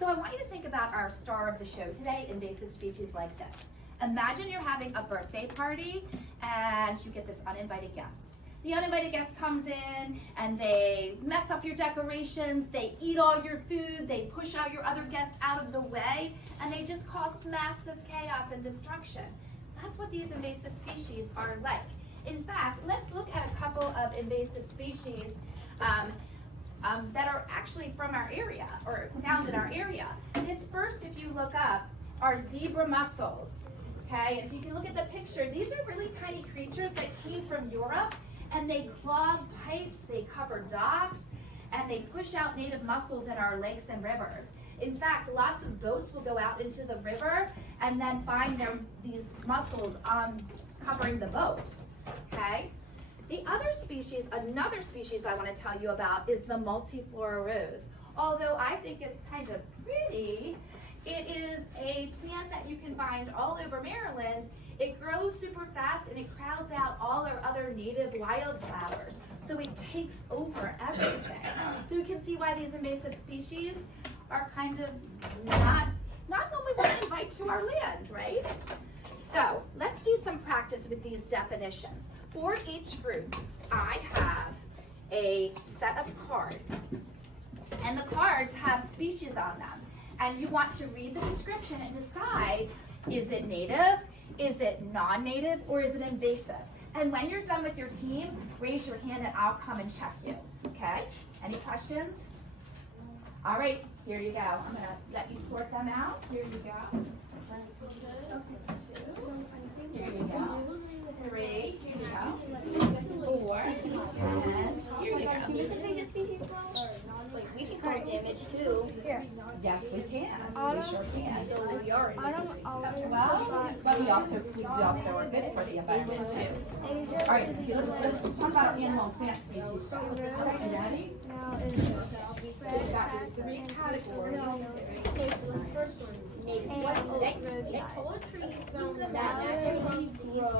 So I want you to think about our star of the show today, invasive species like this. Imagine you're having a birthday party and you get this uninvited guest. The uninvited guest comes in and they mess up your decorations, they eat all your food, they push out your other guests out of the way, and they just cause massive chaos and destruction. That's what these invasive species are like. In fact, let's look at a couple of invasive species that are actually from our area or found in our area. This first, if you look up, are zebra mussels. Okay, and if you can look at the picture, these are really tiny creatures that came from Europe, and they clog pipes, they cover docks, and they push out native mussels in our lakes and rivers. In fact, lots of boats will go out into the river and then find these mussels covering the boat. Okay. The other species, another species I want to tell you about is the multiflora rose. Although I think it's kind of pretty, it is a plant that you can find all over Maryland. It grows super fast and it crowds out all our other native wildflowers. So it takes over everything. So you can see why these invasive species are kind of not one we want to invite to our land, right? So let's do some practice with these definitions. For each group, I have a set of cards, and the cards have species on them. And you want to read the description and decide, is it native, is it non-native, or is it invasive? And when you're done with your team, raise your hand and I'll come and check you, okay? Any questions? All right, here you go. I'm gonna let you sort them out. Here you go. 1, 2, here you go. 3, here you go. 4, and here you go. Can you take the species flow? Wait, we can call damage too. Here. Yes, we can. We sure can. Well, But we also are good for the environment too. All right, let's talk about animal and plant species. All right, you ready? We've got 3 categories. okay, so the first one. They told tree that naturally these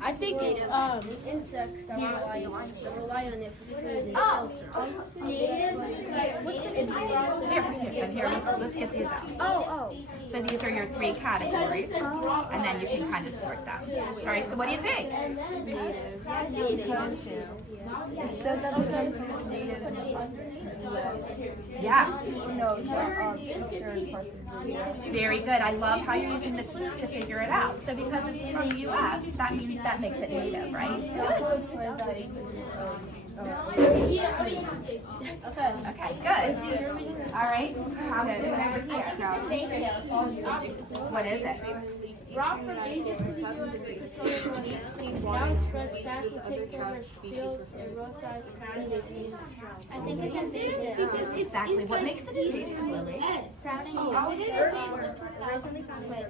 I think it's insects that rely on it for food and shelter. Here, let's get these out. So these are your 3 categories, and then you can kind of sort them. All right, so what do you think? Yes. Very good. I love how you're using the clues to figure it out. So because it's from the U.S., that means that makes it native, right? Okay, good. All right. How about over here? What is it? Brought from Asia to the U.S. Now it spreads fast and takes over fields and roadsides communities. I think it's invasive because it's Exactly. What makes it invasive, Lily?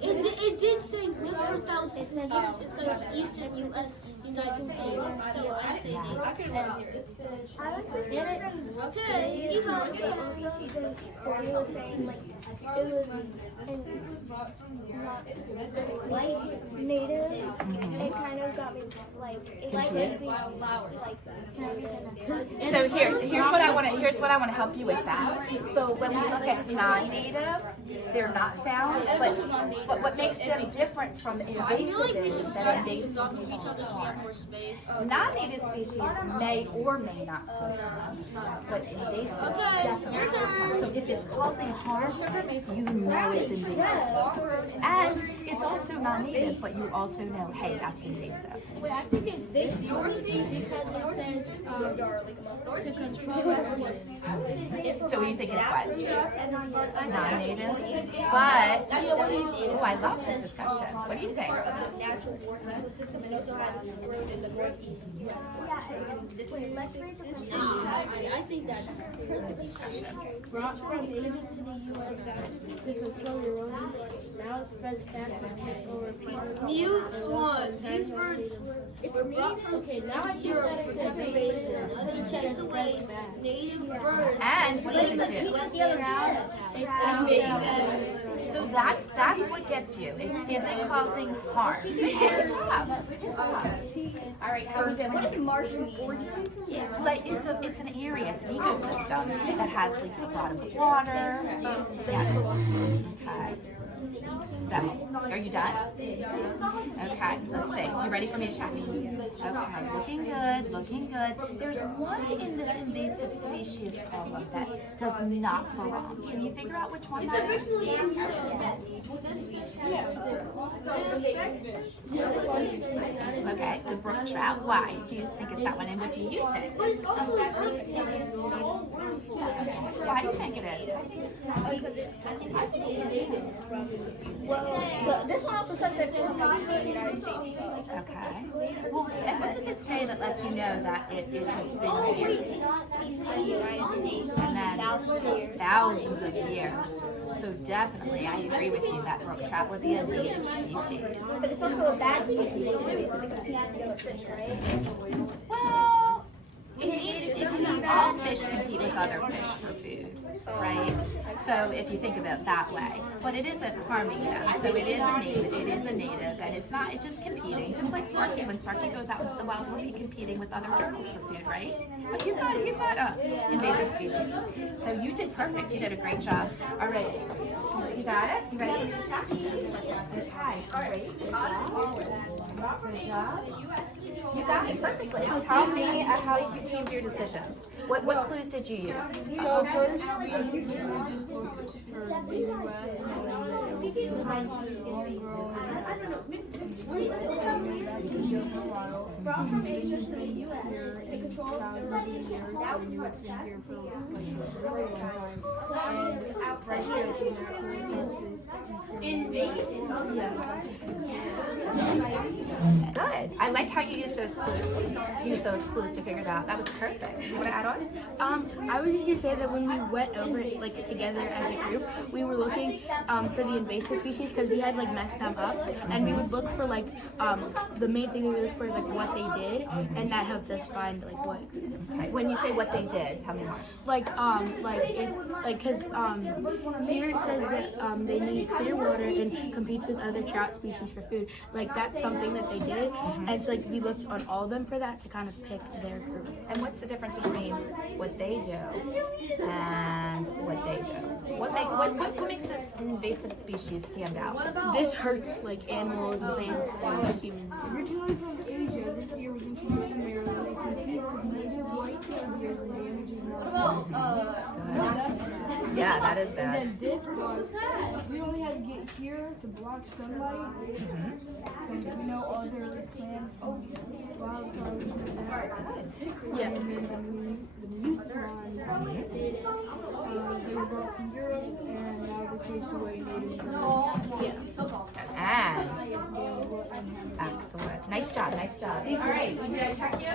It did say live for thousands of years. It's like Eastern U.S. United States. So I say this. Okay. Native, it kind of got me So here's what I want to help you with that. So when we look at non-native, they're not found, but what makes them different from invasive is that invasive non-native species may or may not cause harm, but invasive definitely cause harm. So if it's causing harm, you know it's invasive. And it's also non-native, but you also know, hey, that's invasive. Wait, I think it's this species because it says to control it. So you think it's what? Non-native? But, oh, I love this discussion. What do you think? Natural forest ecosystem, and also has grown in the northeast U.S. I think that's perfect discussion. Brought from Asia to the U.S. to control erosion. Now it spreads fast and takes over people. Mute swan. These birds were brought from Europe for decoration. They chase away native birds. And what does it do? Let the other So that's what gets you. Is it causing harm? Good job. Good job. All right, how are you doing? Martian origin? Like it's an area, it's an ecosystem that has like a lot of water. Yes. Okay. So, are you done? Okay, let's see. You ready for me to check? Okay, looking good, looking good. There's one in this invasive species column that does not belong. Can you figure out which one that is? Okay, the brook trout. Why? Do you think it's that one? And what do you think? Why do you think it is? This one also says that it's from the United States. Okay. Well, and what does it say that lets you know that it has been here? And then thousands of years. So definitely, I agree with you that brook trout would be a native species. But it's also a bad species too. It's like a competitive fish, right? Well, all fish compete with other fish for food, right? So if you think of it that way, but it isn't harming them. So it is a native, and it's just competing, just like Sparky. When Sparky goes out into the wild, he'll be competing with other turtles for food, right? But he's not a invasive species. So you did perfect. You did a great job. All right, you got it. You ready for the check? Okay. All right. Good job. You got it perfectly. Tell me how you came to your decisions. What clues did you use? So first, we just looked for baby grass and From Asia to the U.S. to control that was what here for a really long time. And out right here, invasive. Good. I like how you used those clues. Use those clues to figure it out. That was perfect. You want to add on? I was just gonna say that when we went over it like together as a group, we were looking for the invasive species because we had like messed them up, and we would look for like the main thing that we look for is like what they did, and that helped us find like what. Okay. When you say what they did, tell me more. Like if because here it says that they need clear water and competes with other trout species for food. Like that's something that they did, and so like we looked on all of them for that to kind of pick their group. And what's the difference between what they do and what they do? What makes this invasive species stand out? This hurts like animals, plants, and humans. Originally from Asia, this deer was introduced to Maryland. It competes with native white-tailed deer and damages more. Yeah, that is And bad. then this was, we only had to get here to block sunlight because we know other plants and wildflowers and that. Yeah. And then the mute one, they were brought from Europe and now they chase away native birds. And excellent. Nice job. Nice job. All right. Did I check you?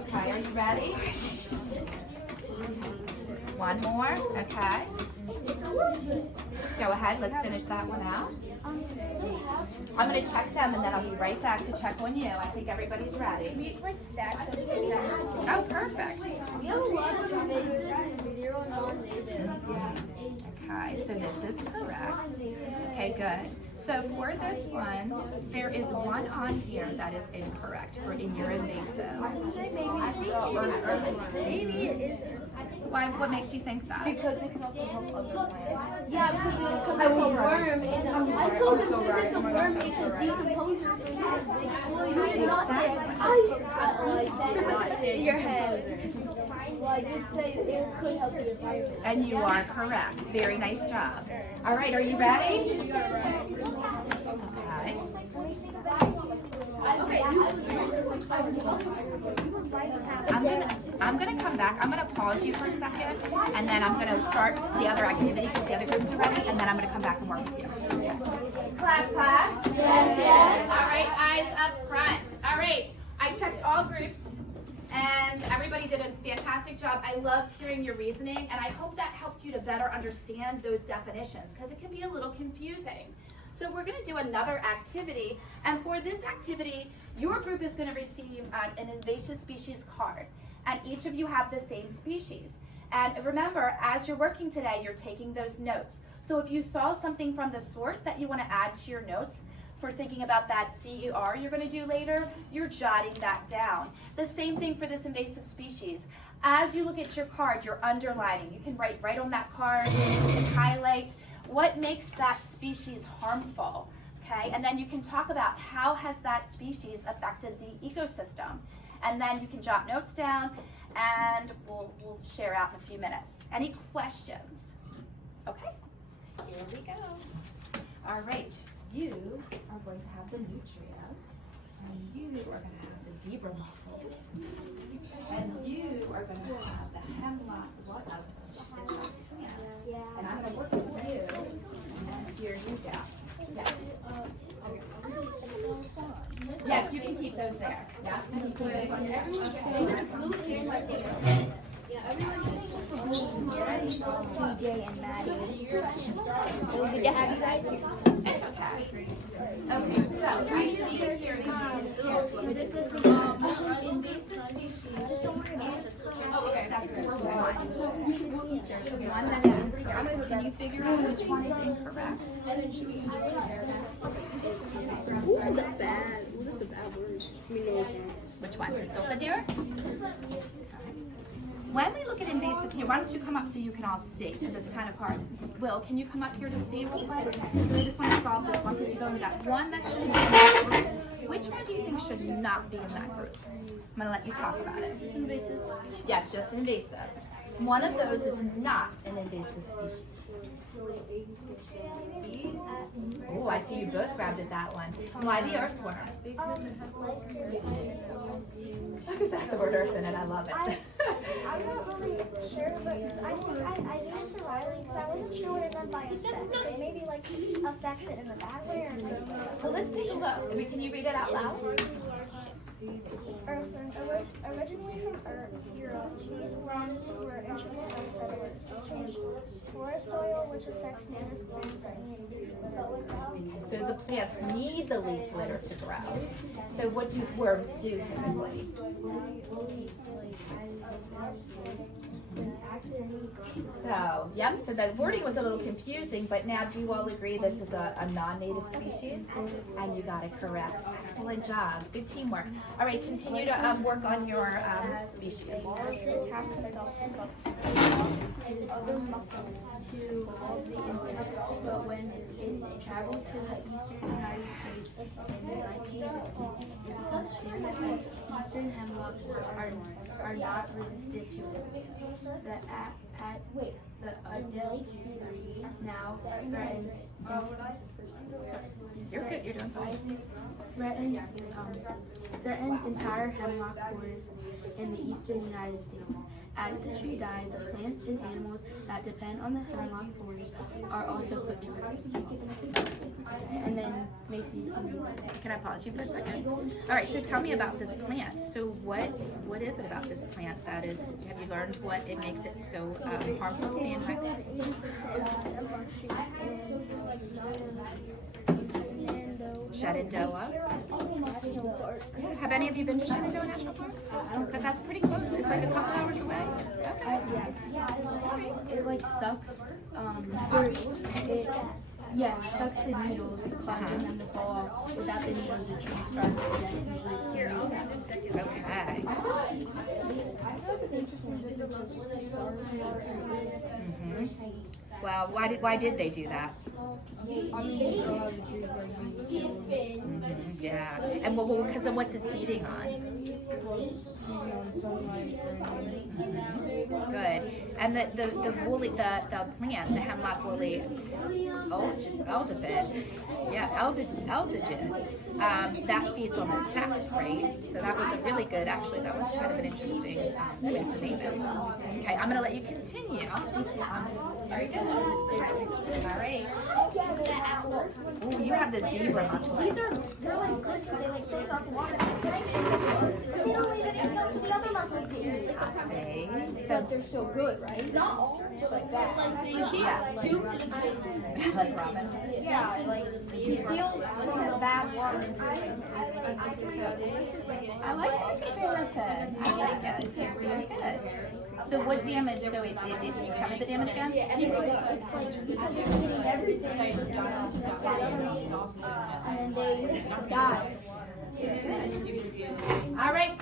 Okay. Are you ready? One more. Okay. Go ahead. Let's finish that one out. I'm going to check them, and then I'll be right back to check on you. I think everybody's ready. Oh, perfect. We have a lot of invasive and zero non-native. Okay, so this is correct. Okay, good. So for this one, there is one on here that is incorrect for in your invasives. Why? What makes you think that? Because they can also help other plants. Yeah, because it's a worm. And I told him since it's a worm, it's a decomposer. So you did not say I said your head. Well, I did say it could help the environment. And you are correct. Very nice job. All right, are you ready? Okay. I'm gonna come back. I'm gonna pause you for a second, and then I'm gonna start the other activity because the other groups are ready, and then I'm gonna come back and work with you. Class? Yes. All right, eyes up front. All right, I checked all groups, and everybody did a fantastic job. I loved hearing your reasoning, and I hope that helped you to better understand those definitions because it can be a little confusing. So we're going to do another activity, and for this activity, your group is going to receive an invasive species card, and each of you have the same species. And remember, as you're working today, you're taking those notes. So if you saw something from the sort that you want to add to your notes for thinking about that CER you're going to do later, you're jotting that down. The same thing for this invasive species. As you look at your card, you're underlining. You can write right on that card, you can highlight what makes that species harmful, okay? And then you can talk about how has that species affected the ecosystem. And then you can jot notes down, and we'll share out in a few minutes. Any questions? Okay, here we go. All right, you are going to have the nutrias, and you are going to have the zebra mussels, and you are going to have the hemlock. What of the plants? And I'm going to work with you, and here you go. Yes. Yes, you can keep those there. Yes, you can keep those on your DJ and Maddie. So good to have you guys here. It's okay. Okay, so I see here invasive species is except for one. There's one that is incorrect. Can you figure out which one is incorrect? Ooh, the bad. What are the bad words? Which one? The silkadere? When we look at invasive here, why don't you come up so you can all see, because it's kind of hard. Will, can you come up here to see real quick? So we just want to solve this one, because you've only got one that should be in that group. Which one do you think should not be in that group? I'm going to let you talk about it. Just invasive? Yes, just invasives. One of those is not an invasive species. Oh, I see you both grabbed at that one. Why the earthworm? Because that's the word earth in it. I love it. I'm not really sure, but I think I gave it to Riley because I wasn't sure what it meant by affects. So maybe like affects it in the bad way or like. Well, let's take a look. I mean, can you read it out loud? Originally from Europe, these worms were introduced as settlers. They changed forest soil, which affects native plants that need nutrition. So the plants need the leaf litter to grow. So what do worms do typically? So, yep, so the wording was a little confusing, but now do you all agree this is a non-native species? And you got it correct. Excellent job. Good teamwork. All right, continue to work on your species. To all the insects, but when it travels to the eastern United States in the 1950s, it becomes clear that the eastern hemlocks are not resistant to it. The Adele now You're good, you're doing fine. threatens entire hemlock forests in the eastern United States. As the tree dies, the plants and animals that depend on the hemlock forest are also put to risk. And then Mason, you can read that. Can I pause you for a second? All right, so tell me about this plant. So what is it about this plant that is, have you learned what it makes it so harmful to the environment? Shenandoah. Have any of you been to Shenandoah National Park? Because that's pretty close. It's like a couple hours away. Okay. It like sucks. It sucks the needles, causing them to fall off. Without the needles, the tree starts to death. Okay. Well, why did they do that? Yeah. And because of what's it feeding on? Good. And the woolly the plant, the hemlock woolly elderfin, eldergin, that feeds on the sap, right? So that was a really good, actually, that was kind of an interesting way to name it. Okay, I'm going to let you continue. Very good. All right. Oh, you have the zebra mussels. They're like good because they like freeze off the water. They don't leave any of the other mussels here. So They're so good, right? No, like that. like Robin. Yeah, like you steal from the bad water. I like that comparison. I like it. Really good. So what damage? So it did you tell me the damage again? It's like because they're hitting everything, and then they die. All right.